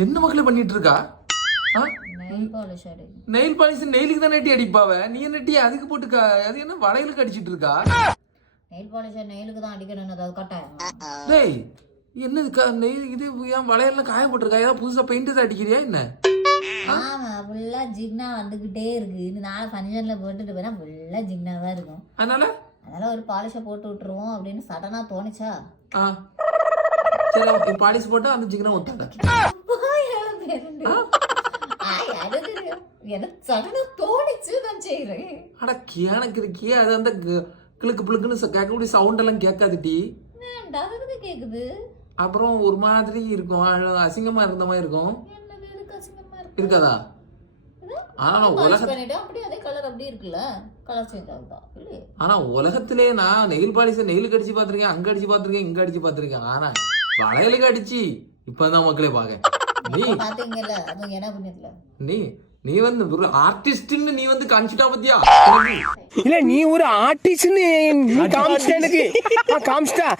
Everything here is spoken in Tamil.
என்ன மக்களே பண்ணிட்டு இருக்கா? நெயில் பாலிஷ் நெயிலுக்கு தான் நெட்டி அடிப்பாவ, நீ நெட்டி அதுக்கு போட்டுக்கா. அது என்ன வளையலுக்கு அடிச்சிட்டு இருக்கா? நெயில் பாலிஷ் நெயிலுக்கு தான் அடிக்கணும், அது கட்டாயம். டேய் என்னதுக்கா நெயில் இது ஏன் வளையல்லாம் காய போட்டிருக்கா? ஏதாவது புதுசா பெயிண்ட் தான் அடிக்கிறியா என்ன? ஆமா, ஃபுல்லா ஜிக்னா வந்துகிட்டே இருக்கு. இந்த நாள் ஃபங்க்ஷன்ல போட்டுட்டு போனா ஃபுல்லா ஜிக்னாவா இருக்கும். அதனால ஒரு பாலிஷை போட்டு விட்டுருவோம் அப்படின்னு சடனா தோணுச்சா. சரி பாலிஷ் போட்டா அந்த ஜிக்னா ஒட்டாங்க. எனக்கு சடனா தோணுச்சு, நான் செய்யறேன். அட கியானக்கு இருக்கியே, அது அந்த கிளுக்கு புளுக்குன்னு கேட்கக்கூடிய சவுண்ட் எல்லாம் கேட்காதுடி. அதுக்கு கேக்குது. அப்புறம் ஒரு மாதிரி இருக்கும், அசிங்கமா இருந்த மாதிரி இருக்கும். இருக்காதா? ஆனா உலகத்திலே நான் நெயில் பாலிஷ நெயிலுக்கு அடிச்சு பாத்திருக்கேன், அங்க அடிச்சு பாத்திருக்கேன், இங்க அடிச்சு பாத்திருக்கேன். ஆனா வளையலுக்கு அடிச்சு இப்பதான் மக்களே பாக்க. நீ நீ வந்து ஒரு ஆர்டிஸ்ட்னு நீ வந்து காமிச்சிட்டா பத்தியா? இல்ல நீ ஒரு ஆர்டிஸ்ட்னு காமிச்சிட்ட எனக்கு காமிச்சிட்டா.